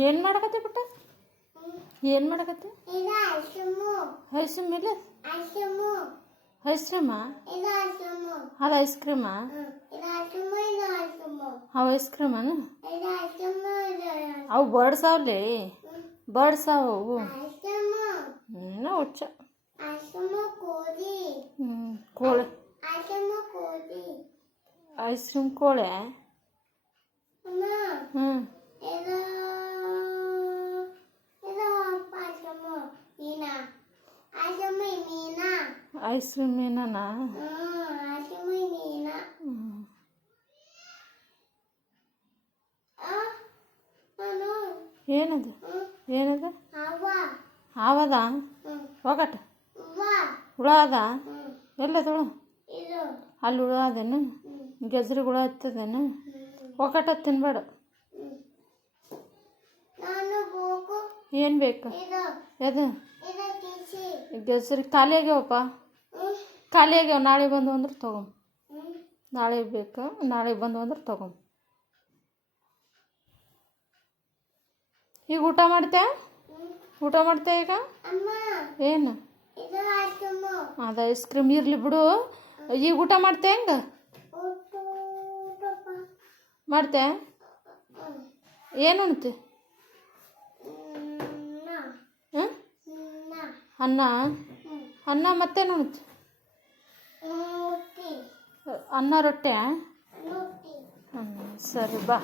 ಏನು ಮಾಡಕತ್ತಿ ಪುಟ್ಟ? ಏನು ಮಾಡಕತ್ತಿ? ಐಸ್ ಕ್ರೀಮ್ ಇಲ್ಲ? ಐಸ್ ಕ್ರೀಮಾ? ಅದು ಐಸ್ ಕ್ರೀಮಾ? ಅವು ಐಸ್ ಕ್ರೀಮಾನ? ಅವು ಬರ್ಡ್ಸ್ ಅವಲ್ಲಿ, ಬರ್ಡ್ಸ್ ಅವು ಹುಚ್ಚ. ಕೋಳಿ ಐಸ್ ಕ್ರೀಮ್ ಕೋಳಿ. Mina. ಐಸ್ ಕ್ರೀಮ್ ಏನನ ಏನದು ಏನದು ಹಾವದ ಹೋಗಟ ಹುಳ ಅದ ಎಲ್ಲದ ಹುಳ ಅಲ್ಲಿ ಹುಳ ಅದೇನು ಗೆಜ್ರಿಗೆ ಹುಳ ಹತ್ತದೇನು ಒಗಟ ತಿನ್ಬೇಡ ಏನು ಬೇಕು ಅದು ಗೆಜ್ರಿಗೆ ಖಾಲಿ ಆಗ್ಯಾವಪ್ಪ ಖಾಲಿ ಆಗ್ಯಾವ ನಾಳೆ ಬಂದು ಅಂದ್ರೆ ತೊಗೊಂಬ ನಾಳೆ ಬೇಕು ನಾಳೆ ಬಂದು ಅಂದ್ರೆ ತೊಗೊಂಬ ಈಗ ಊಟ ಮಾಡ್ತೆ ಈಗ ಏನು ಅದು ಐಸ್ ಕ್ರೀಮ್ ಇರಲಿ ಬಿಡು ಈಗ ಊಟ ಮಾಡ್ತೆ ಹೆಂಗೆ ಮಾಡ್ತೆ ಏನು ಉಣ್ತಿ ಅನ್ನ ಮತ್ತೇನು ಉಣ್ತಿ ಅನ್ನ ರೊಟ್ಟೆ ಸರಿ ಬಾ